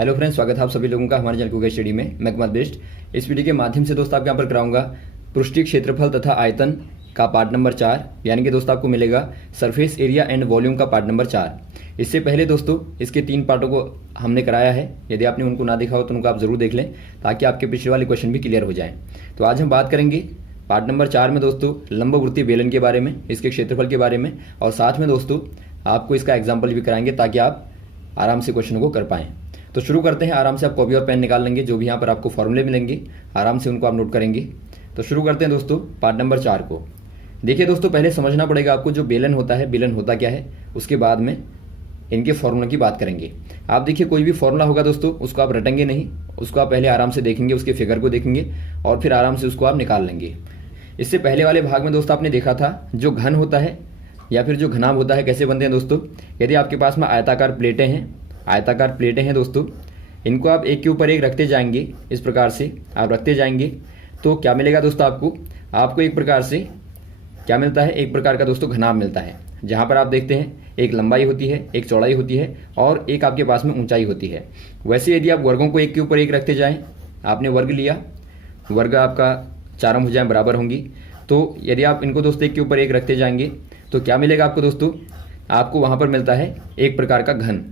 Hello friends, स्वागत है आप सभी लोगों का हमारे चैनल कुकिंग स्टडी में। मैं कुमार बेस्ट। इस वीडियो के माध्यम से दोस्तों आपके यहाँ पर कराऊंगा पृष्ठीय क्षेत्रफल तथा आयतन का पार्ट नंबर 4, यानी कि दोस्तों आपको मिलेगा सरफेस एरिया एंड वॉल्यूम का पार्ट नंबर 4। इससे पहले दोस्तों इसके 3 पार्टों को हमने कराया है। यदि आपने उनको ना देखा हो तो उनको आप जरूर देख लें ताकि आपके पिछले वाले क्वेश्चन भी क्लियर हो जाएं। तो आज हम बात करेंगे पार्ट नंबर 4 में दोस्तों लंबवृत्तीय बेलन के बारे में, इसके क्षेत्रफल के बारे में, और साथ में दोस्तों आपको इसका एग्जाम्पल भी कराएंगे ताकि आप आराम से क्वेश्चन को कर पाएं। तो शुरू करते हैं। आराम से आप कॉपी और पेन निकाल लेंगे, जो भी यहाँ पर आपको फॉर्मूले मिलेंगे आराम से उनको आप नोट करेंगे। तो शुरू करते हैं दोस्तों पार्ट नंबर 4 को। देखिए दोस्तों, पहले समझना पड़ेगा आपको जो बेलन होता है, बेलन होता क्या है, उसके बाद में इनके फॉर्मूला की बात करेंगे। आप देखिए कोई भी फॉर्मूला होगा दोस्तों उसको आप रटेंगे नहीं, उसको आप पहले आराम से देखेंगे, उसके फिगर को देखेंगे और फिर आराम से उसको आप निकाल लेंगे। इससे पहले वाले भाग में दोस्तों आपने देखा था जो घन होता है या फिर जो घनाभ होता है कैसे बनते हैं दोस्तों। यदि आपके पास में आयताकार प्लेटें हैं दोस्तों, इनको आप एक के ऊपर एक रखते जाएंगे, इस प्रकार से आप रखते जाएंगे तो क्या मिलेगा दोस्तों आपको एक प्रकार से क्या मिलता है, एक प्रकार का दोस्तों घनाभ मिलता है। जहाँ पर आप देखते हैं एक लंबाई होती है, एक चौड़ाई होती है और एक आपके पास में ऊंचाई होती है। वैसे यदि आप वर्गों को एक के ऊपर एक रखते जाएं, आपने वर्ग लिया, वर्ग आपका चारों भुजाएं बराबर होंगी, तो यदि आप इनको दोस्तों एक के ऊपर एक रखते जाएंगे तो क्या मिलेगा आपको दोस्तों, आपको वहाँ पर मिलता है एक प्रकार का घन,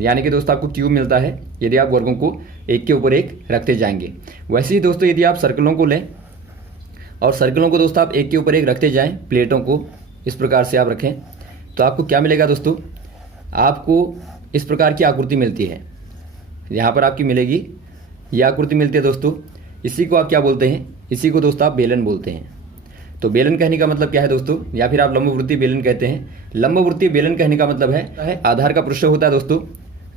यानी कि दोस्तों आपको क्यूब मिलता है यदि आप वर्गों को एक के ऊपर एक रखते जाएंगे। वैसे ही दोस्तों यदि आप सर्कलों को लें और सर्कलों को दोस्तों आप एक के ऊपर एक रखते जाएं, प्लेटों को इस प्रकार से आप रखें तो आपको क्या मिलेगा दोस्तों, आपको इस प्रकार की आकृति मिलती है। यहाँ पर आपकी मिलेगी ये आकृति मिलती है दोस्तों। इसी को आप क्या बोलते हैं, इसी को दोस्तों आप बेलन बोलते हैं। तो बेलन कहने का मतलब क्या है दोस्तों, या फिर आप लंबवृत्तीय बेलन कहते हैं। लंबवृत्तीय बेलन कहने का मतलब है आधार का पृष्ठ होता है दोस्तों,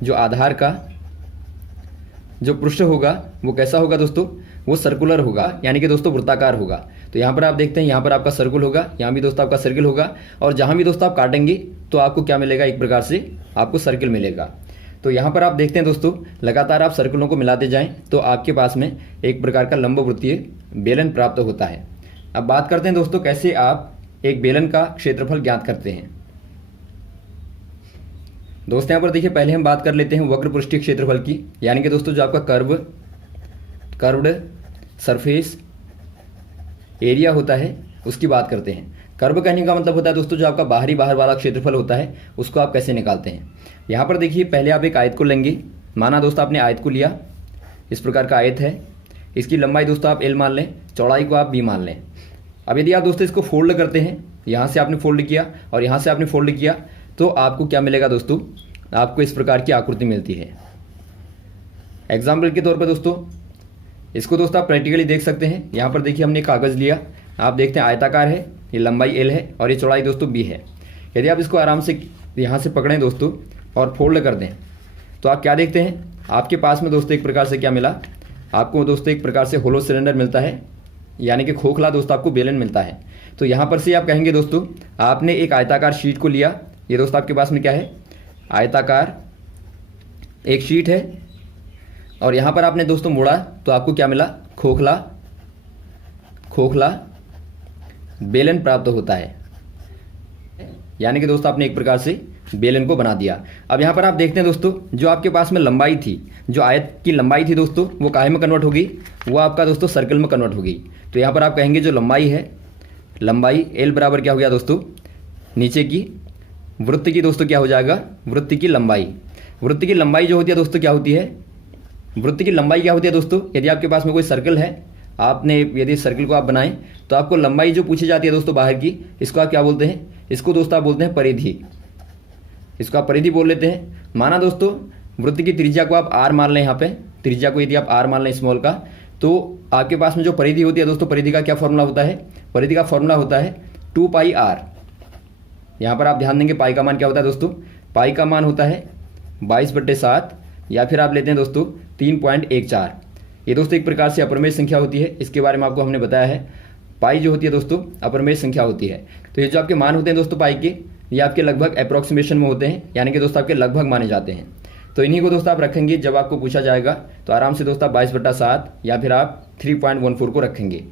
जो आधार का जो पृष्ठ होगा वो कैसा होगा दोस्तों, वो सर्कुलर होगा, यानी कि दोस्तों वृत्ताकार होगा। तो यहाँ पर आप देखते हैं यहाँ पर आपका सर्कुल होगा, यहाँ भी दोस्तों आपका सर्किल होगा, और जहाँ भी दोस्तों आप काटेंगे तो आपको क्या मिलेगा, एक प्रकार से आपको सर्किल मिलेगा। तो यहाँ पर आप देखते हैं दोस्तों लगातार आप सर्कुलों को मिलाते जाएं तो आपके पास में एक प्रकार का लंबवृत्तीय बेलन प्राप्त होता है। अब बात करते हैं दोस्तों कैसे आप एक बेलन का क्षेत्रफल ज्ञात करते हैं। दोस्तों यहाँ पर देखिए पहले हम बात कर लेते हैं वक्र पृष्ठीय क्षेत्रफल की, यानी कि दोस्तों जो आपका कर्व्ड सरफेस एरिया होता है उसकी बात करते हैं। कर्व कहने का मतलब होता है दोस्तों जो आपका बाहर वाला क्षेत्रफल होता है उसको आप कैसे निकालते हैं। यहाँ पर देखिए पहले आप एक आयत को लेंगे, माना दोस्तों आपने आयत को लिया, इस प्रकार का आयत है, इसकी लंबाई दोस्तों आप L मान लें, चौड़ाई को आप B मान लें। अब यदि आप दोस्तों इसको फोल्ड करते हैं, यहाँ से आपने फोल्ड किया और यहाँ से आपने फोल्ड किया, तो आपको क्या मिलेगा दोस्तों, आपको इस प्रकार की आकृति मिलती है। एग्जाम्पल के तौर पर दोस्तों इसको दोस्तों आप प्रैक्टिकली देख सकते हैं। यहाँ पर देखिए हमने कागज़ लिया, आप देखते हैं आयताकार है, ये लंबाई L है और ये चौड़ाई दोस्तों B है। यदि आप इसको आराम से यहाँ से पकड़ें दोस्तों और फोल्ड कर दें तो आप क्या देखते हैं, आपके पास में दोस्तों एक प्रकार से क्या मिला, आपको दोस्तों एक प्रकार से होलो सिलेंडर मिलता है, यानी कि खोखला दोस्तों आपको बेलन मिलता है। तो यहाँ पर से आप कहेंगे दोस्तों आपने एक आयताकार शीट को लिया, ये दोस्तों आपके पास में क्या है, आयताकार एक शीट है, और यहाँ पर आपने दोस्तों मोड़ा तो आपको क्या मिला, खोखला बेलन प्राप्त होता है, यानी कि दोस्तों आपने एक प्रकार से बेलन को बना दिया। अब यहाँ पर आप देखते हैं दोस्तों जो आपके पास में लंबाई थी, जो आयत की लंबाई थी दोस्तों वो काहे में कन्वर्ट होगी, वो आपका दोस्तों सर्कल में कन्वर्ट होगी। तो यहाँ पर आप कहेंगे जो लंबाई है, लंबाई L बराबर क्या हो गया दोस्तों, नीचे की वृत्त की दोस्तों क्या हो जाएगा, वृत्त की लंबाई। वृत्त की लंबाई जो होती है दोस्तों क्या होती है, वृत्त की लंबाई क्या होती है दोस्तों, यदि आपके पास में कोई सर्कल है, आपने यदि सर्कल को आप बनाएं तो आपको लंबाई जो पूछी जाती है दोस्तों बाहर की, इसको आप क्या बोलते हैं, इसको दोस्तों आप बोलते हैं परिधि, इसको आप परिधि बोल लेते हैं। माना दोस्तों वृत्त की त्रिज्या को आप R मान लें, यहाँ पे त्रिज्या को यदि आप R मान लें स्मॉल का, तो आपके पास में जो परिधि होती है दोस्तों, परिधि का क्या फॉर्मूला होता है, परिधि का फॉर्मूला होता है 2πr। यहाँ पर आप ध्यान देंगे पाई का मान क्या होता है दोस्तों, पाई का मान होता है 22/7, या फिर आप लेते हैं दोस्तों 3.14। ये दोस्तों एक प्रकार से अपरमेय संख्या होती है, इसके बारे में आपको हमने बताया है। पाई जो होती है दोस्तों अपरमेय संख्या होती है। तो ये जो आपके मान होते हैं दोस्तों पाई के, ये आपके लगभग अप्रोक्सीमेशन में होते हैं, यानी कि दोस्तों आपके लगभग माने जाते हैं। तो इन्हीं को दोस्तों आप रखेंगे, जब आपको पूछा जाएगा तो आराम से दोस्तों 22/7 या फिर आप 3.14 को रखेंगे।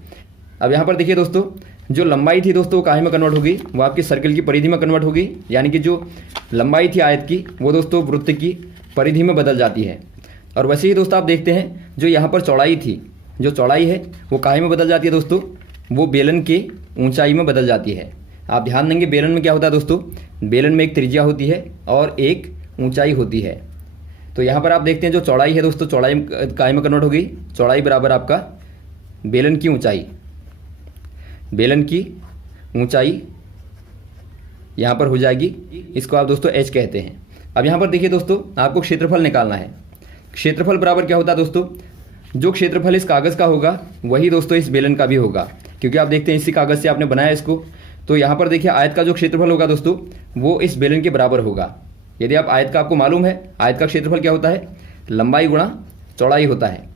अब यहाँ पर देखिए दोस्तों जो लंबाई थी दोस्तों काहे में कन्वर्ट होगी, वो आपकी सर्कल की परिधि में कन्वर्ट होगी, यानी कि जो लंबाई थी आयत की वो दोस्तों वृत्त की परिधि में बदल जाती है। और वैसे ही दोस्तों आप देखते हैं जो यहाँ पर चौड़ाई थी, जो चौड़ाई है वो काहे में बदल जाती है दोस्तों, वो बेलन के ऊंचाई में बदल जाती है। आप ध्यान देंगे बेलन में क्या होता है दोस्तों, बेलन में एक त्रिज्या होती है और एक ऊंचाई होती है। तो यहाँ पर आप देखते हैं जो चौड़ाई है दोस्तों, चौड़ाई काहे में कन्वर्ट हो गई, चौड़ाई बराबर आपका बेलन की ऊंचाई, बेलन की ऊंचाई यहाँ पर हो जाएगी, इसको आप दोस्तों एच कहते हैं। अब यहाँ पर देखिए दोस्तों आपको क्षेत्रफल निकालना है। क्षेत्रफल बराबर क्या होता है दोस्तों, जो क्षेत्रफल इस कागज़ का होगा वही दोस्तों इस बेलन का भी होगा, क्योंकि आप देखते हैं इसी कागज़ से आपने बनाया इसको। तो यहाँ पर देखिए आयत का जो क्षेत्रफल होगा दोस्तों वो इस बेलन के बराबर होगा। यदि आप आयत का, आपको मालूम है आयत का क्षेत्रफल क्या होता है, लंबाई गुणा चौड़ाई होता है।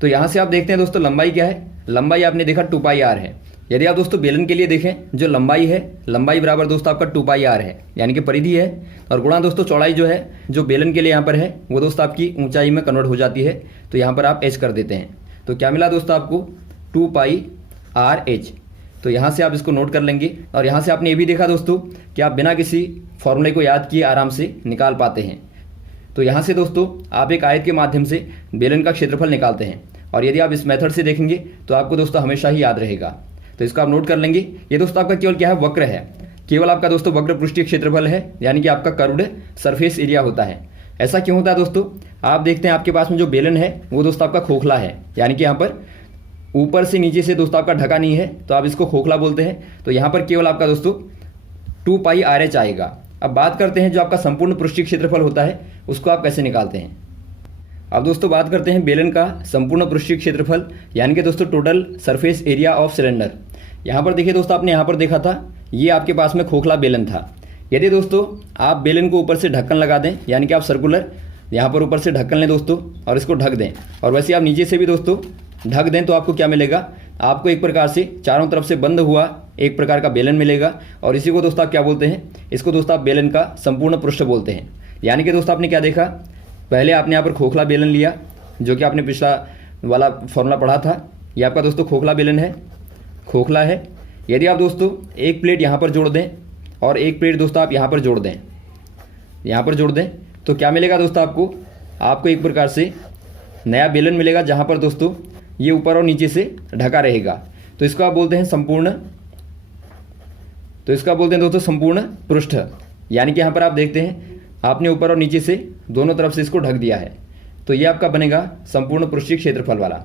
तो यहाँ से आप देखते हैं दोस्तों लंबाई क्या है, लंबाई आपने देखा 2πr है। यदि आप दोस्तों बेलन के लिए देखें, जो लंबाई है, लंबाई बराबर दोस्तों आपका 2πr है, यानी कि परिधि है, और गुणा दोस्तों चौड़ाई जो है, जो बेलन के लिए यहाँ पर है, वो दोस्तों आपकी ऊंचाई में कन्वर्ट हो जाती है। तो यहाँ पर आप h कर देते हैं। तो क्या मिला दोस्तों आपको, 2πrh। तो यहाँ से आप इसको नोट कर लेंगे। और यहाँ से आपने ये भी देखा दोस्तों कि आप बिना किसी फॉर्मूले को याद किए आराम से निकाल पाते हैं। तो यहाँ से दोस्तों आप एक आयत के माध्यम से बेलन का क्षेत्रफल निकालते हैं, और यदि आप इस मेथड से देखेंगे तो आपको दोस्तों हमेशा ही याद रहेगा। तो इसको आप नोट कर लेंगे। ये दोस्तों आपका केवल क्या है, वक्र है, केवल आपका दोस्तों वक्र पृष्ठीय क्षेत्रफल है, यानी कि आपका कर्व्ड सरफेस एरिया होता है। ऐसा क्यों होता है दोस्तों, आप देखते हैं आपके पास में जो बेलन है वो दोस्तों आपका खोखला है, यानी कि यहाँ पर ऊपर से नीचे से दोस्तों आपका ढका नहीं है, तो आप इसको खोखला बोलते हैं। तो यहाँ पर केवल आपका दोस्तों 2πrh आएगा। अब बात करते हैं जो आपका संपूर्ण पृष्ठीय क्षेत्रफल होता है उसको आप कैसे निकालते हैं। अब दोस्तों बात करते हैं बेलन का संपूर्ण पृष्ठीय क्षेत्रफल, यानी कि दोस्तों total surface area of cylinder. यहाँ पर देखिए दोस्तों आपने यहाँ पर देखा था, ये आपके पास में खोखला बेलन था। यदि दोस्तों आप बेलन को ऊपर से ढक्कन लगा दें, यानी कि आप सर्कुलर यहाँ पर ऊपर से ढक्कन लें दोस्तों और इसको ढक दें, और वैसे आप नीचे से भी दोस्तों ढक दें, तो आपको क्या मिलेगा, आपको एक प्रकार से चारों तरफ से बंद हुआ एक प्रकार का बेलन मिलेगा। और इसी को दोस्तों आप क्या बोलते हैं, इसको दोस्तों आप बेलन का संपूर्ण पृष्ठ बोलते हैं। यानी कि दोस्तों आपने क्या देखा, पहले आपने यहाँ पर खोखला बेलन लिया, जो कि आपने पिछला वाला फॉर्मूला पढ़ा था। ये आपका दोस्तों खोखला बेलन है, खोखला है। यदि आप दोस्तों एक प्लेट यहाँ पर जोड़ दें और एक प्लेट दोस्तों आप यहाँ पर जोड़ दें, यहाँ पर जोड़ दें, तो क्या मिलेगा दोस्तों आपको एक प्रकार से नया बेलन मिलेगा, जहाँ पर दोस्तों ये ऊपर और नीचे से ढका रहेगा। तो इसको आप बोलते हैं संपूर्ण, तो इसका बोलते हैं दोस्तों संपूर्ण पृष्ठ। यानी कि यहाँ पर आप देखते हैं आपने ऊपर और नीचे से दोनों तरफ से इसको ढक दिया है। तो ये आपका बनेगा संपूर्ण पृष्ठीय क्षेत्रफल वाला,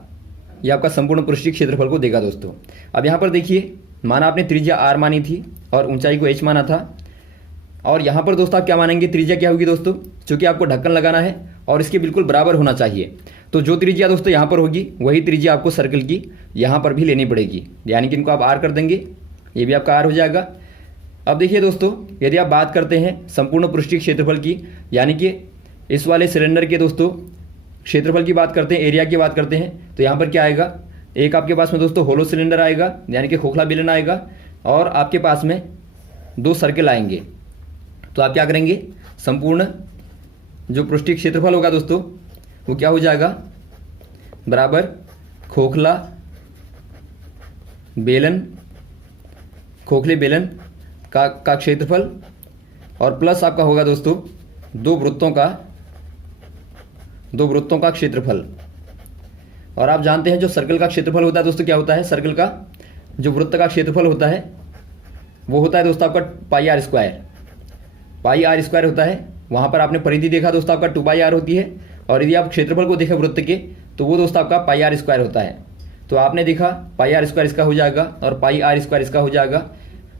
ये आपका संपूर्ण पृष्ठीय क्षेत्रफल को देगा दोस्तों। अब यहाँ पर देखिए, माना आपने त्रिज्या r मानी थी और ऊंचाई को h माना था, और यहाँ पर दोस्तों आप क्या मानेंगे, त्रिज्या क्या होगी दोस्तों, चूंकि आपको ढक्कन लगाना है और इसके बिल्कुल बराबर होना चाहिए। तो जो त्रिज्या दोस्तों यहाँ पर होगी वही त्रिज्या आपको सर्कल की यहाँ पर भी लेनी पड़ेगी, यानी कि इनको आप r कर देंगे, ये भी आपका r हो जाएगा। अब देखिए दोस्तों, यदि आप बात करते हैं संपूर्ण पृष्ठीय क्षेत्रफल की, यानी कि इस वाले सिलेंडर के दोस्तों क्षेत्रफल की बात करते हैं, एरिया की बात करते हैं, तो यहाँ पर क्या आएगा, एक आपके पास में दोस्तों होलो सिलेंडर आएगा, यानी कि खोखला बेलन आएगा, और आपके पास में दो सर्कल आएंगे। तो आप क्या करेंगे, संपूर्ण जो पृष्ठीय क्षेत्रफल होगा दोस्तों वो क्या हो जाएगा, बराबर खोखला बेलन, खोखले बेलन का क्षेत्रफल, और प्लस आपका होगा दोस्तों दो वृत्तों का क्षेत्रफल। और आप जानते हैं जो सर्कल का क्षेत्रफल होता है दोस्तों क्या होता है, सर्कल का जो वृत्त का क्षेत्रफल होता है वो होता है दोस्तों आपका πr स्क्वायर होता है। वहाँ पर आपने परिधि देखा दोस्तों आपका 2πr होती है, और यदि आप क्षेत्रफल को देखें वृत्त के तो वो दोस्तों आपका πr स्क्वायर होता है। तो आपने देखा πr स्क्वायर इसका हो जाएगा और πr स्क्वायर इसका हो जाएगा।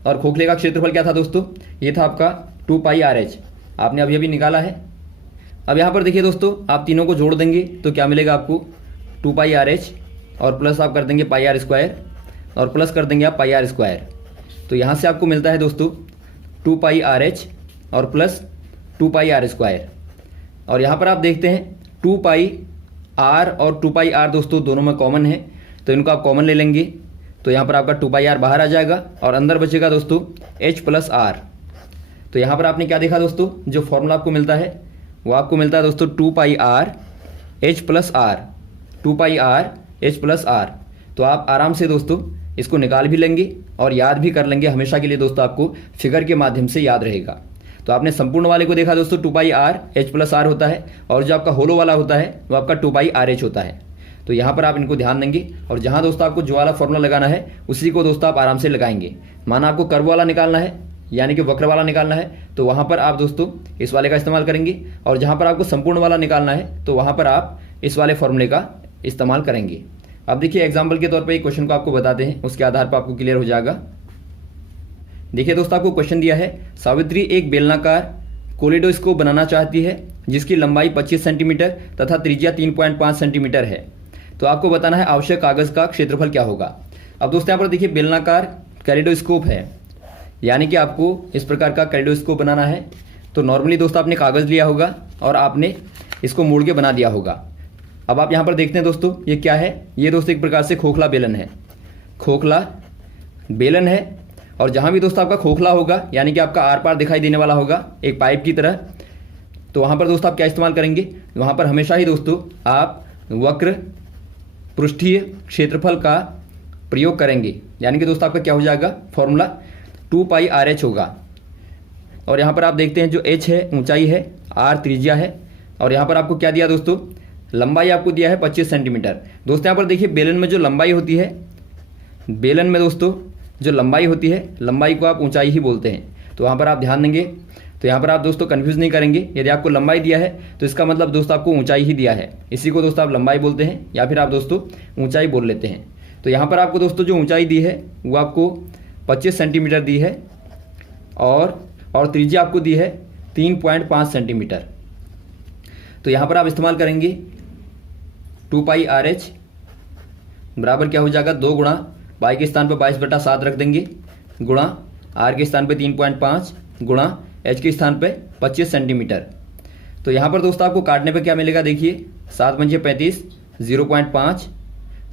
और खोखले का क्षेत्रफल क्या था दोस्तों, ये था आपका 2πrh, आपने अभी अभी निकाला है। अब यहाँ पर देखिए दोस्तों, आप तीनों को जोड़ देंगे तो क्या मिलेगा आपको, 2πrh और प्लस आप कर देंगे πr स्क्वायर और प्लस कर देंगे आप πr स्क्वायर। तो यहाँ से आपको मिलता है दोस्तों 2πrh और प्लस 2πr स्क्वायर। और यहाँ पर आप देखते हैं 2πr और 2πr दोस्तों दोनों में कॉमन है, तो इनको आप कॉमन ले लेंगे। तो यहाँ पर आपका 2πr बाहर आ जाएगा और अंदर बचेगा दोस्तों h प्लस r। तो यहाँ पर आपने क्या देखा दोस्तों, जो फॉर्मूला आपको मिलता है वो आपको मिलता है दोस्तों 2πr h plus r, 2πr h plus r। तो आप आराम से दोस्तों इसको निकाल भी लेंगे और याद भी कर लेंगे, हमेशा के लिए दोस्तों आपको फिगर के माध्यम से याद रहेगा। तो आपने संपूर्ण वाले को देखा दोस्तों 2πr(h+r) होता है, और जो आपका होलो वाला होता है वो आपका 2πr(h) होता है। तो यहाँ पर आप इनको ध्यान देंगे, और जहाँ दोस्तों आपको जो वाला फॉर्मूला लगाना है उसी को दोस्तों आप आराम से लगाएंगे। माना आपको कर्व वाला निकालना है, यानी कि वक्र वाला निकालना है, तो वहाँ पर आप दोस्तों इस वाले का इस्तेमाल करेंगे, और जहाँ पर आपको संपूर्ण वाला निकालना है तो वहाँ पर आप इस वाले फॉर्मूले का इस्तेमाल करेंगे। अब देखिए एग्जाम्पल के तौर पर एक क्वेश्चन को आपको बताते हैं, उसके आधार पर आपको क्लियर हो जाएगा। देखिए दोस्तों आपको क्वेश्चन दिया है, सावित्री एक बेलनाकार कोलिडोस्कोप बनाना चाहती है जिसकी लंबाई 25 सेंटीमीटर तथा त्रिज्या 3.5 सेंटीमीटर है। तो आपको बताना है आवश्यक कागज का क्षेत्रफल क्या होगा। अब दोस्तों यहाँ पर देखिए बेलनाकार कैलिडोस्कोप है, यानी कि आपको इस प्रकार का कैलिडोस्कोप बनाना है। तो नॉर्मली दोस्तों आपने कागज़ लिया होगा और आपने इसको मोड़ के बना दिया होगा। अब आप यहाँ पर देखते हैं दोस्तों ये क्या है, ये दोस्तों एक प्रकार से खोखला बेलन है, खोखला बेलन है। और जहाँ भी दोस्तों आपका खोखला होगा, यानी कि आपका आर पार दिखाई देने वाला होगा एक पाइप की तरह, तो वहाँ पर दोस्तों आप क्या इस्तेमाल करेंगे, वहाँ पर हमेशा ही दोस्तों आप वक्र पृष्ठीय क्षेत्रफल का प्रयोग करेंगे। यानी कि दोस्तों आपका क्या हो जाएगा, फॉर्मूला 2πr(h) होगा। और यहाँ पर आप देखते हैं जो h है ऊंचाई है, r त्रिज्या है, और यहाँ पर आपको क्या दिया दोस्तों, लंबाई आपको दिया है 25 सेंटीमीटर। दोस्तों यहाँ पर देखिए बेलन में जो लंबाई होती है, बेलन में दोस्तों जो लंबाई होती है, लंबाई को आप ऊंचाई ही बोलते हैं। तो वहाँ पर आप ध्यान देंगे, तो यहाँ पर आप दोस्तों कंफ्यूज नहीं करेंगे। यदि आपको लंबाई दिया है तो इसका मतलब दोस्तों आपको ऊंचाई ही दिया है, इसी को दोस्तों आप लंबाई बोलते हैं, या फिर आप दोस्तों ऊंचाई बोल लेते हैं। तो यहाँ पर आपको दोस्तों जो ऊंचाई दी है वो आपको 25 सेंटीमीटर दी है, और त्रिज्या आपको दी है 3.5 सेंटीमीटर। तो यहाँ पर आप इस्तेमाल करेंगे 2πr(h) बराबर क्या हो जाएगा, 2 गुणा y के स्थान पर 22/7 रख देंगे, गुणा r के स्थान पर 3.5, गुणा h के स्थान पर 25 सेंटीमीटर। तो यहाँ पर दोस्तों आपको काटने पर क्या मिलेगा, देखिए 7 पंजे 35, 0.5,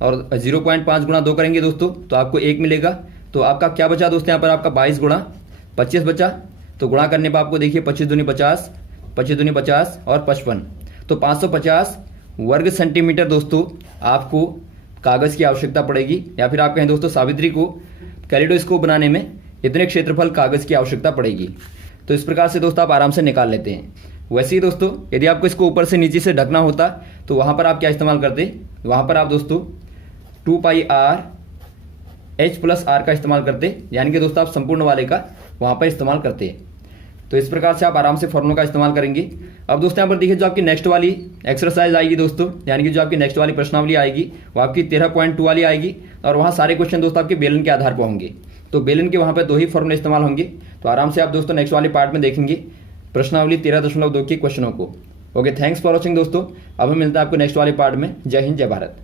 और 0.5 गुणा 2 करेंगे दोस्तों तो आपको 1 मिलेगा। तो आपका क्या बचा दोस्तों, यहाँ पर आपका 22 गुणा 25 बचा। तो गुणा करने पर आपको देखिए 25 दूनी 50, 25 दूनी 50 और 55, तो 550 वर्ग सेंटीमीटर दोस्तों आपको कागज़ की आवश्यकता पड़ेगी, या फिर आप कहें दोस्तों सावित्री को कैलिडोस्कोप बनाने में इतने क्षेत्रफल कागज़ की आवश्यकता पड़ेगी। तो इस प्रकार से दोस्तों आप आराम से निकाल लेते हैं। वैसे ही दोस्तों यदि आपको इसको ऊपर से नीचे से ढकना होता तो वहाँ पर आप क्या इस्तेमाल करते, वहाँ पर आप दोस्तों 2πr(h+r) का इस्तेमाल करते, यानी कि दोस्तों आप संपूर्ण वाले का वहाँ पर इस्तेमाल करते हैं। तो इस प्रकार से आप आराम से फॉर्मूला का इस्तेमाल करेंगे। अब दोस्तों यहाँ पर देखिए जो आपकी नेक्स्ट वाली एक्सरसाइज आएगी दोस्तों, यानी कि जो आपकी नेक्स्ट वाली प्रश्नावली आएगी वो आपकी 13.2 वाली आएगी, और वहाँ सारे क्वेश्चन दोस्तों आपके बेलन के आधार पर होंगे। तो बेलन के वहाँ पर 2 ही फॉर्मूले इस्तेमाल होंगे। तो आराम से आप दोस्तों नेक्स्ट वाले पार्ट में देखेंगे प्रश्नावली 13.2 के क्वेश्चनों को। ओके, थैंक्स फॉर वॉचिंग दोस्तों। अब हम मिलते हैं आपको नेक्स्ट वाले पार्ट में। जय हिंद, जय भारत।